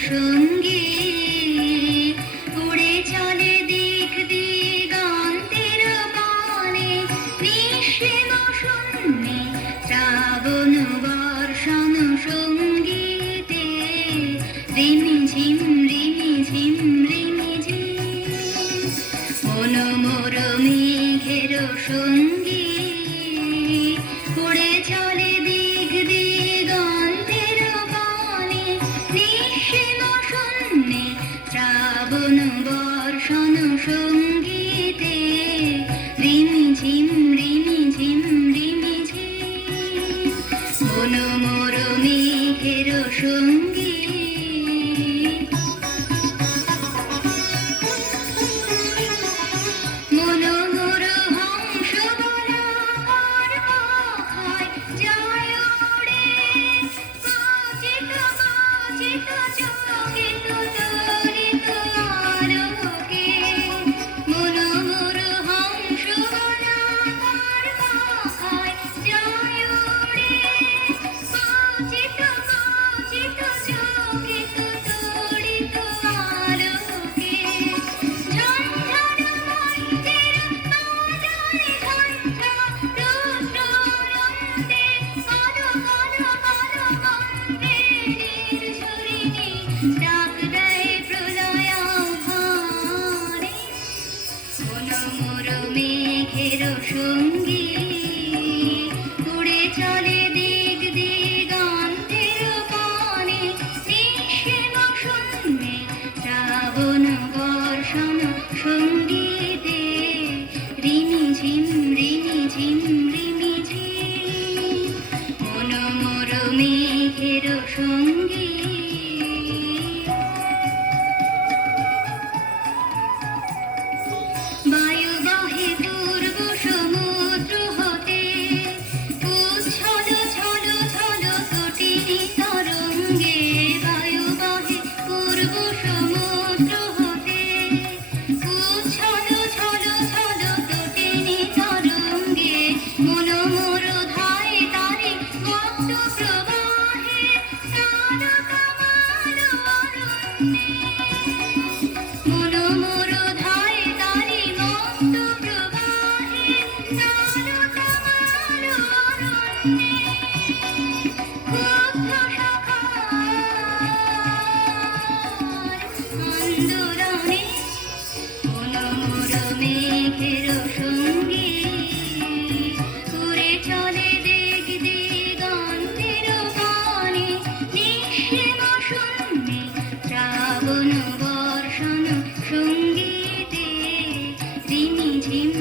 সঙ্গী উড়ে চলে দিক দিগন্তের পানে নিঃসীম শূন্যে শ্রাবণ বর্ষণ সঙ্গীতে রিমিঝিম রিমিঝিম রিমিঝিম মন মোর মেঘের সঙ্গী উড়ে চলে দিক দিগন্তের পানে নিঃসীম শূন্যে শ্রাবণ বর্ষণ সঙ্গীতে রিমিঝিম রিমিঝিম রিমিঝিম মন মোর মেঘের সঙ্গী মন মোর হংস বলাকার পাখায় যায় ওড়ে বাজিত বাজিত চকিত তরিত আলোকে মন মোর হংস বলাকার পাখায় যায় ওড়ে বাজিত বাজিত চকিত তরিত আলোকে ঝঞ্ঝার মন্দির বাজারে ঝঞ্ঝা রুদ্রনন্দে কদ কদ কদ কম্পে নির্ঝরিণী ডাক দেয় প্রলয়াভারে মন মোর মেঘের সঙ্গী উড়ে চলে দিক দিগন্তের পানে নিঃসীম শূন্যে শ্রাবণ বর্ষণ সঙ্গীতে রিমিঝিম রিমিঝিম রিমিঝিম মন মোর মেঘের সঙ্গী বায়ু বহে পূর্ব সমুদ্র হতে উচ্ছল ছল ছল তটিনী তরঙ্গে বায়ু বহে পূর্ব সমুদ্র হতে উচ্ছল ছল ছল তটিনী তরঙ্গে মন মোর ধায় তারে ভক্ত প্রবাহে প্রাণ কামাল অরণ্যে মন মোর ধায় তারে ভক্ত প্রবাহে প্রাণ কামাল অরণ্যে ক্ষুব্ধ সখার আন্দোলনে মন মোর মেঘের সঙ্গী উড়ে চলে দিক দিগন্তের পানে নিঃসীম শূন্যে শ্রাবণ বর্ষণ সঙ্গীতে রিমিঝিম